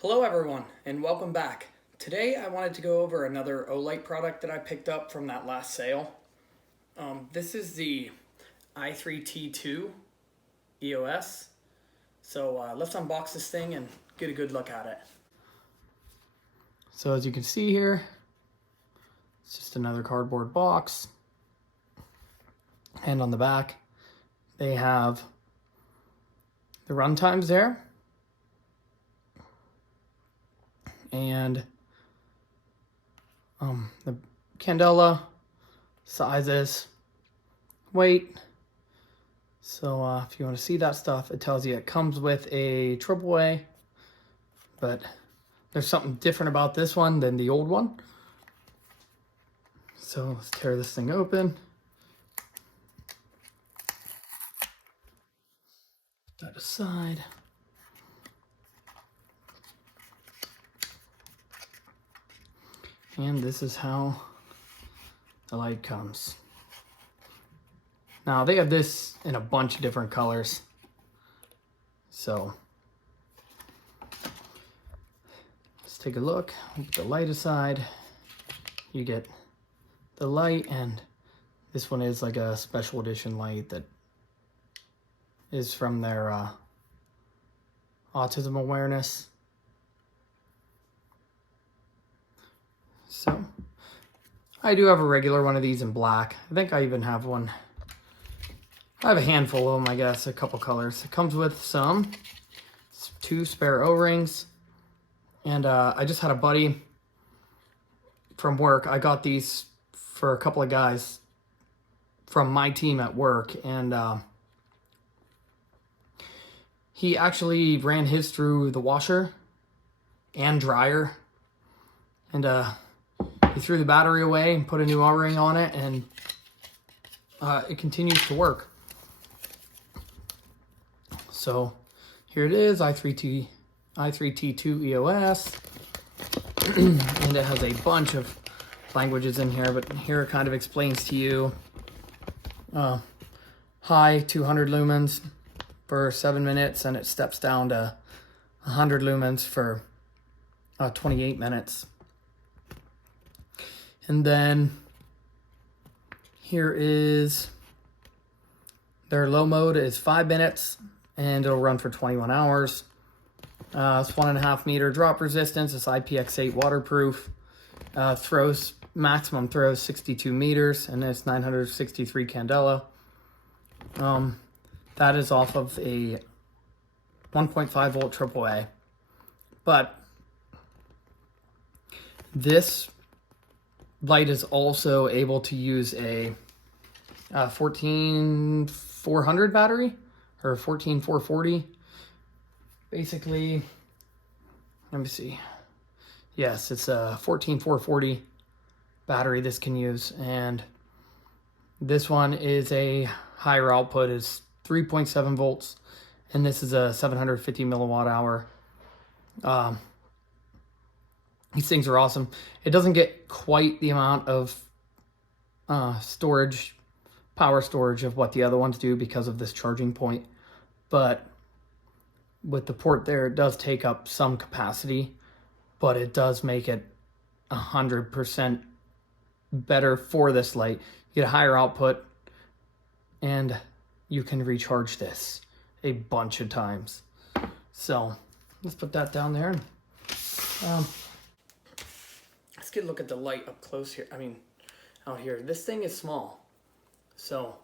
Hello everyone and welcome back. Today I wanted to go over another Olight product that I picked up from that last sale. This is the i3T2 EOS. So let's unbox this thing and get a good look at it. So as you can see here, it's just another cardboard box. And on the back, they have the run times there. And the candela, sizes, weight. So if you want to see that stuff, it tells you it comes with a AAA, but there's something different about this one than the old one. So let's tear this thing open. Put that aside. And this is how the light comes. Now they have this in a bunch of different colors. So let's take a look. Put the light aside. You get the light, and this one is like a special edition light that is from their autism awareness. So I do have a regular one of these in black. I think I even have one. I have a handful of them, I guess, a couple colors. It comes with two spare O-rings. And I just had a buddy from work. I got these for a couple of guys from my team at work. And he actually ran his through the washer and dryer. And he threw the battery away and put a new O-ring on it, and it continues to work. So here it is, i3T2 EOS, and it has a bunch of languages in here, but here it kind of explains to you high 200 lumens for 7 minutes, and it steps down to 100 lumens for 28 minutes. And then here is their low mode is 5 minutes, and it'll run for 21 hours. It's 1.5 meter drop resistance. It's IPX8 waterproof. Maximum throws 62 meters, and it's 963 candela. That is off of a 1.5 volt AAA. But this light is also able to use a 14400 battery, or 14440. Basically, let me see. Yes, it's a 14440 battery this can use, and this one is a higher output, is 3.7 volts, and this is a 750 milliwatt hour. These things are awesome. It doesn't get quite the amount of power storage of what the other ones do because of this charging point. But with the port there, it does take up some capacity, but it does make it 100% better for this light. You get a higher output, and you can recharge this a bunch of times. So let's put that down there. Let's get a look at the light up close here. Out here. This thing is small, so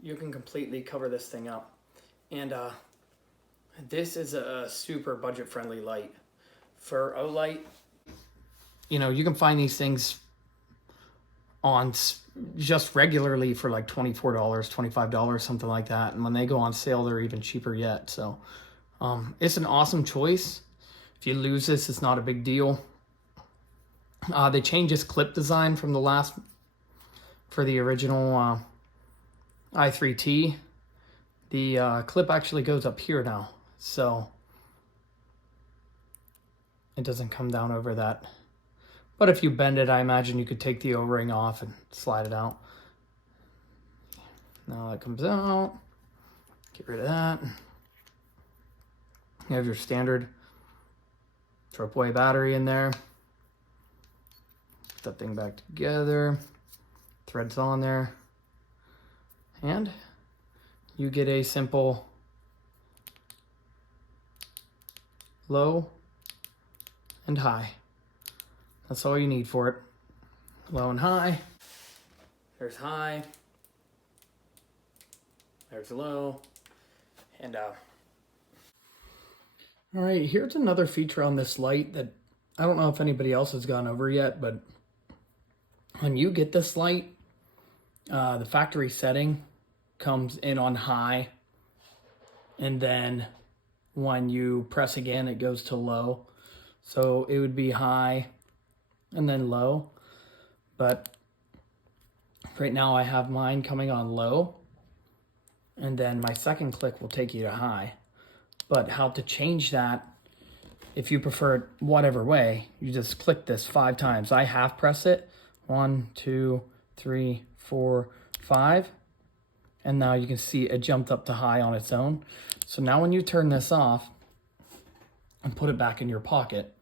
you can completely cover this thing up. And this is a super budget-friendly light. For Olight, you can find these things on just regularly for like $24, $25, something like that. And when they go on sale, they're even cheaper yet. So it's an awesome choice. If you lose this, it's not a big deal. They changed this clip design from for the original i3T. The clip actually goes up here now, so it doesn't come down over that. But if you bend it, I imagine you could take the O-ring off and slide it out. Now that comes out. Get rid of that. You have your standard AAA battery in there. Put that thing back together. Threads on there. And you get a simple low and high. That's all you need for it. Low and high. There's high. There's low. And all right, here's another feature on this light that I don't know if anybody else has gone over yet, but when you get this light, the factory setting comes in on high, and then when you press again, it goes to low. So it would be high and then low, but right now I have mine coming on low, and then my second click will take you to high. But how to change that, if you prefer it whatever way, you just click this 5 times. I half press it, 1, 2, 3, 4, 5, and now you can see it jumped up to high on its own. So now when you turn this off and put it back in your pocket,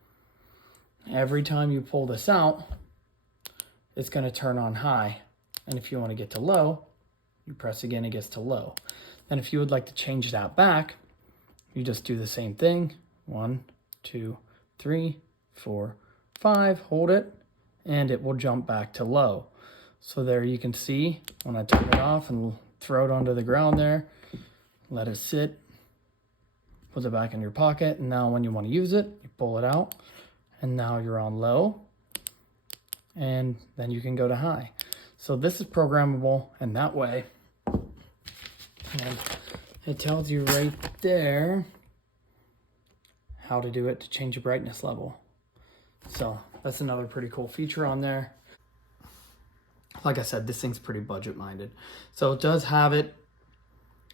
every time you pull this out, it's going to turn on high. And if you want to get to low, you press again, it gets to low. And if you would like to change that back, you just do the same thing. 1, 2, 3, 4, 5, hold it, and it will jump back to low. So there you can see when I turn it off and throw it onto the ground there, let it sit, put it back in your pocket, and now when you want to use it, you pull it out, and now you're on low, and then you can go to high. So this is programmable, and that way, and it tells you right there how to do it to change the brightness level. So that's another pretty cool feature on there. Like I said, this thing's pretty budget minded. So it does have it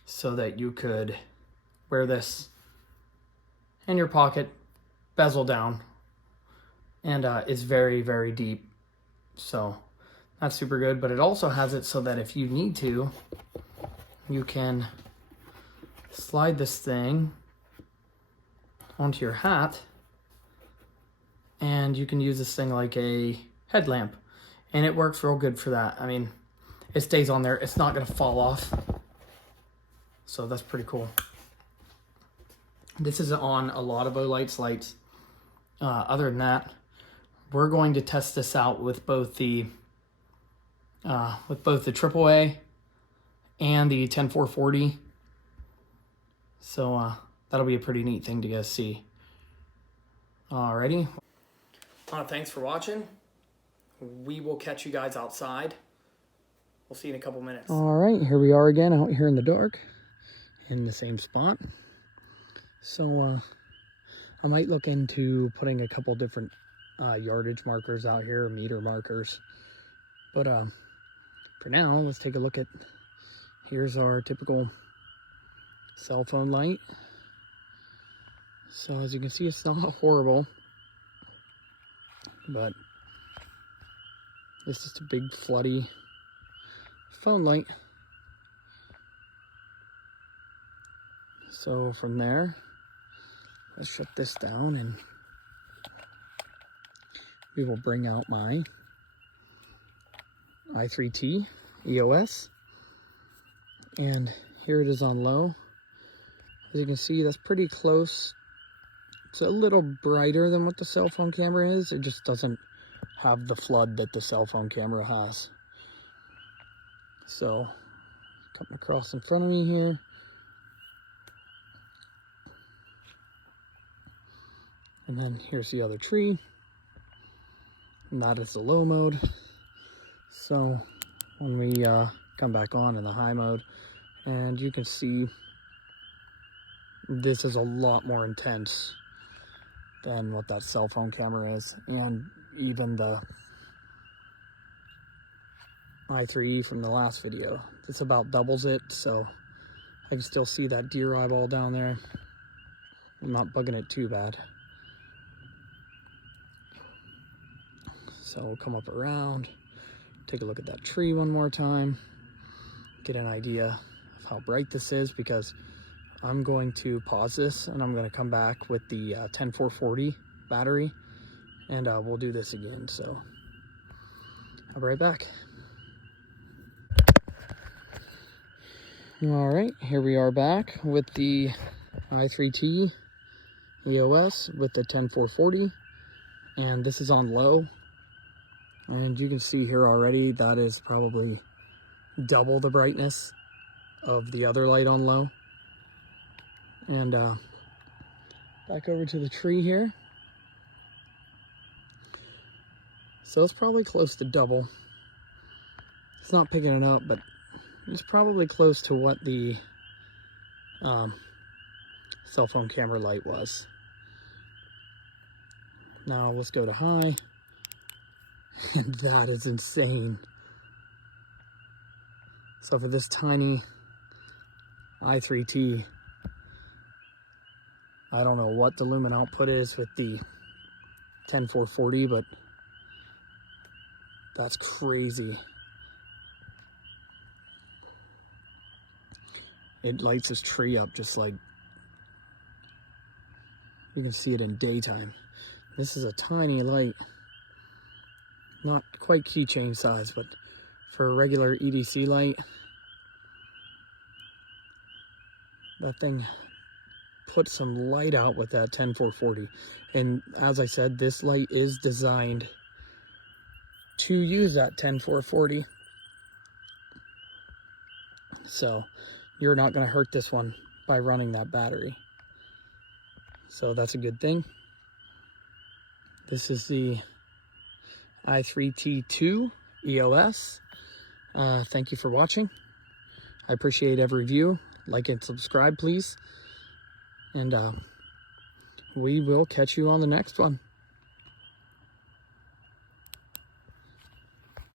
so that you could wear this in your pocket, bezel down, and it's very, very deep. So that's super good, but it also has it so that if you need to, you can slide this thing onto your hat, and you can use this thing like a headlamp, and it works real good for that. I mean, it stays on there, it's not gonna fall off, so that's pretty cool. This is on a lot of Olight's lights. Other than that, we're going to test this out with both the AAA and the 10440. So that'll be a pretty neat thing to go see. Alrighty. Thanks for watching. We will catch you guys outside. We'll see you in a couple minutes. Alright, here we are again out here in the dark in the same spot. So I might look into putting a couple different yardage markers out here, meter markers. But for now, let's take a look at, here's our typical cell phone light. So as you can see, it's not horrible, but it's just a big floody phone light. So from there, let's shut this down and we will bring out my i3T EOS, and here it is on low. As you can see, that's pretty close. It's a little brighter than what the cell phone camera is. It just doesn't have the flood that the cell phone camera has. So, come across in front of me here. And then here's the other tree. And that is the low mode. So, when we come back on in the high mode, and you can see this is a lot more intense than what that cell phone camera is, and even the i3 from the last video. This about doubles it, so I can still see that deer eyeball down there. I'm not bugging it too bad. So we'll come up around, take a look at that tree one more time, get an idea of how bright this is, because I'm going to pause this and I'm going to come back with the 10440 battery, and we'll do this again. So I'll be right back. All right, here we are back with the i3T EOS with the 10440, and this is on low. And you can see here already that is probably double the brightness of the other light on low. And back over to the tree here. So it's probably close to double. It's not picking it up, but it's probably close to what the cell phone camera light was. Now let's go to high. And that is insane. So for this tiny i3T, I don't know what the lumen output is with the 10440, but that's crazy. It lights this tree up just like you can see it in daytime. This is a tiny light, not quite keychain size, but for a regular EDC light, that thing put some light out with that 10440. And as I said, this light is designed to use that 10440. So you're not going to hurt this one by running that battery. So that's a good thing. This is the i3T2 EOS. Thank you for watching. I appreciate every view. Like and subscribe, please. And we will catch you on the next one.